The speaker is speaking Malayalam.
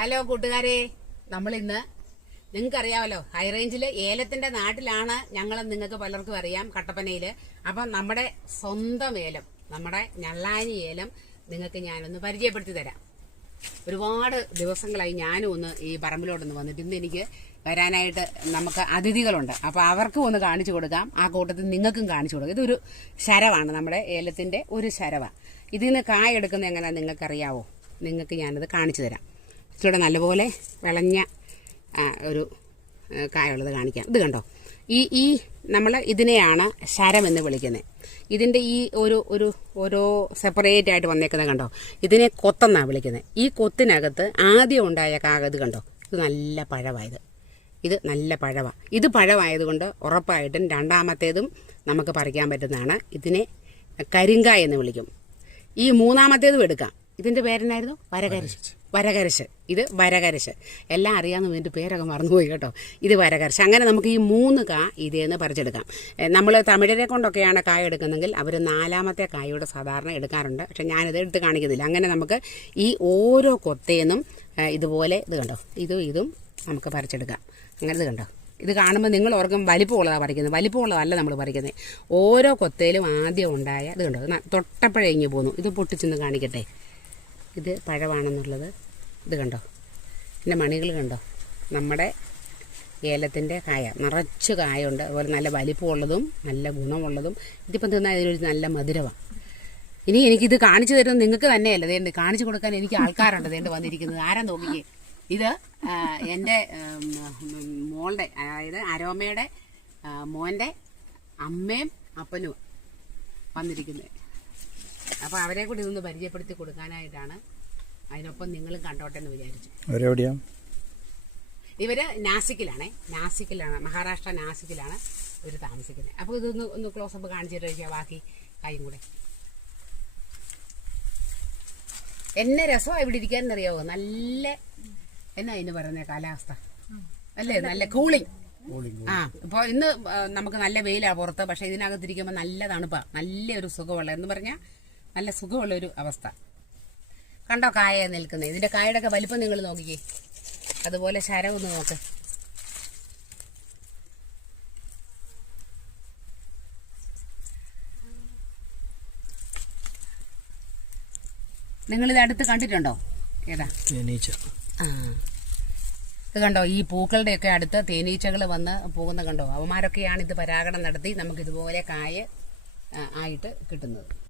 ഹലോ കൂട്ടുകാരെ. നമ്മൾ ഇന്ന് നിങ്ങൾക്ക് നിങ്ങൾക്കറിയാമല്ലോ ഹൈറേഞ്ചിൽ ഏലത്തിന്റെ നാട്ടിലാണ് ഞങ്ങൾ നിങ്ങൾക്ക് പലർക്കും അറിയാം കട്ടപ്പനയിൽ. അപ്പം നമ്മുടെ സ്വന്തം ഏലം നമ്മുടെ ഞള്ളാനി ഏലം നിങ്ങൾക്ക് ഞാനൊന്ന് പരിചയപ്പെടുത്തി തരാം. ഒരുപാട് ദിവസങ്ങളായി ഞാനും ഒന്ന് ഈ പറമ്പിലോട്ടൊന്ന് വന്നിട്ട് ഇന്ന് എനിക്ക് വരാനായിട്ട് നമുക്ക് അതിഥികളുണ്ട്. അപ്പോൾ അവർക്കും ഒന്ന് കാണിച്ചു കൊടുക്കാം. ആ കൂട്ടത്തിൽ നിങ്ങൾക്കും കാണിച്ചു കൊടുക്കാം. ഇതൊരു ശരവാണ് നമ്മുടെ ഏലത്തിന്റെ ഒരു ശരവ. ഇതിൽ നിന്ന് കായ എടുക്കുന്നത് എങ്ങനെയാണെന്ന് നിങ്ങൾക്കറിയാവോ? നിങ്ങൾക്ക് ഞാനത് കാണിച്ചു തരാം. ഇച്ചിരി നല്ലപോലെ വിളഞ്ഞ ഒരു കായുള്ളത് കാണിക്കാം. ഇത് കണ്ടോ? ഈ ഈ നമ്മൾ ഇതിനെയാണ് ശരം എന്ന് വിളിക്കുന്നത് ഇതിന്റെ ഈ ഒരു ഒരു ഓരോ സെപ്പറേറ്റ് ആയിട്ട് വന്നേക്കുന്നത് കണ്ടോ? ഇതിനെ കൊത്തെന്നാണ് വിളിക്കുന്നത് ഈ കൊത്തിനകത്ത് ആദ്യം ഉണ്ടായ കാക കണ്ടോ? ഇത് നല്ല പഴവായത് ഇത് നല്ല പഴവാണ് ഇത് പഴമായതുകൊണ്ട് ഉറപ്പായിട്ടും രണ്ടാമത്തേതും നമുക്ക് പറിക്കാൻ പറ്റുന്നതാണ് ഇതിനെ കരിങ്കായ എന്ന് വിളിക്കും. ഈ മൂന്നാമത്തേതും എടുക്കാം. ഇതിന്റെ പേരെന്നായിരുന്നു? വരകരിശ് വരകരിശ് ഇത് വരകരിശ് എല്ലാം അറിയാമെന്ന് ഇതിന്റെ പേരൊക്കെ മറന്നുപോയി കേട്ടോ. ഇത് വരകരിശ് അങ്ങനെ നമുക്ക് ഈ മൂന്ന് കാ ഇതിൽ നിന്ന് പറിച്ചെടുക്കാം നമ്മൾ തമിഴരെ കൊണ്ടൊക്കെയാണ് കായ എടുക്കുന്നതെങ്കിൽ അവർ നാലാമത്തെ കായോട് സാധാരണ എടുക്കാറുണ്ട്. പക്ഷെ ഞാനിത് എടുത്ത് കാണിക്കുന്നില്ല. അങ്ങനെ നമുക്ക് ഈ ഓരോ കൊത്തേന്നും ഇതുപോലെ ഇത് കണ്ടോ? ഇതും ഇതും നമുക്ക് പറിച്ചെടുക്കാം. അങ്ങനെ ഇത് കണ്ടോ? ഇത് കാണുമ്പോൾ നിങ്ങൾ ഓർക്കും വലിപ്പമുള്ളതാണ് പറിക്കുന്നത്. വലിപ്പമുള്ളതല്ല നമ്മൾ പറിക്കുന്നത് ഓരോ കൊത്തയിലും ആദ്യം ഉണ്ടായ ഇത് കണ്ടോ? തൊട്ടപ്പഴേ ഇങ്ങ് പോന്നു. ഇത് പൊട്ടിച്ചെന്ന് കാണിക്കട്ടെ. ഇത് പഴമാണെന്നുള്ളത് ഇത് കണ്ടോ? പിന്നെ മണികൾ കണ്ടോ? നമ്മുടെ ഏലത്തിന്റെ കായ നിറച്ച് കായുണ്ട്. അതുപോലെ നല്ല വലിപ്പമുള്ളതും നല്ല ഗുണമുള്ളതും. ഇതിപ്പം തിന്നാൽ ഇതിനൊരു നല്ല മധുരമാണ് ഇനി എനിക്കിത് കാണിച്ചു തരുന്നത് നിങ്ങൾക്ക് തന്നെയല്ല. അതേണ്ട് കാണിച്ചു കൊടുക്കാൻ എനിക്ക് ആൾക്കാരുണ്ട്. ദേണ്ട് വന്നിരിക്കുന്നത്. ആരാ നോക്കിക്കേ ഇത് എന്റെ മോളുടെ അതായത് അരോമയുടെ മോന്റെ അമ്മയും അപ്പനും വന്നിരിക്കുന്നത്. അപ്പോൾ അവരെ കൂടി ഇതൊന്ന് പരിചയപ്പെടുത്തി കൊടുക്കാനായിട്ടാണ് അതിനൊപ്പം നിങ്ങളും കണ്ടോട്ടെ എന്ന് വിചാരിച്ചു. അവരെവിടെയാ? ഇവർ നാസിക്കിലാണേ. നാസിക്കിലാണ്. മഹാരാഷ്ട്ര നാസിക്കിലാണ് ഇവർ താമസിക്കുന്നത്. അപ്പോൾ ഇതൊന്ന് ഒന്ന് ക്ലോസ് അപ്പ് കാണിച്ചിട്ട് വയ്ക്കുക ബാക്കി കൈയും കൂടെ. എന്നെ രസമാണ് ഇവിടെ ഇരിക്കാൻ അറിയാവോ നല്ല എന്നാ അതിന് പറയുന്നത് കാലാവസ്ഥ? അല്ലേ? നല്ല കൂളിംഗ് ആ ഇപ്പോൾ ഇന്ന് നമുക്ക് നല്ല വെയിലാണ് പുറത്ത്. പക്ഷെ ഇതിനകത്തിരിക്കുമ്പോൾ നല്ല തണുപ്പാ. നല്ലൊരു സുഖമുള്ള എന്ന് പറഞ്ഞാൽ നല്ല സുഖമുള്ളൊരു അവസ്ഥ. കണ്ടോ കായ നിൽക്കുന്നത് ഇതിന്റെ കായയുടെ ഒക്കെ വലിപ്പം നിങ്ങൾ നോക്കിക്കേ. അതുപോലെ ശരം ഒന്ന് നോക്ക്. നിങ്ങളിത് അടുത്ത് കണ്ടിട്ടുണ്ടോ? ഏതാ? തേനീച്ച. ആ. ഇത് കണ്ടോ? ഈ പൂക്കളുടെയൊക്കെ അടുത്ത് തേനീച്ചകൾ വന്ന് പോകുന്ന കണ്ടോ? അവന്മാരൊക്കെയാണ് ഇത് പരാഗണം നടത്തി നമുക്ക് ഇതുപോലെ കായ ആയിട്ട് കിട്ടുന്നത്.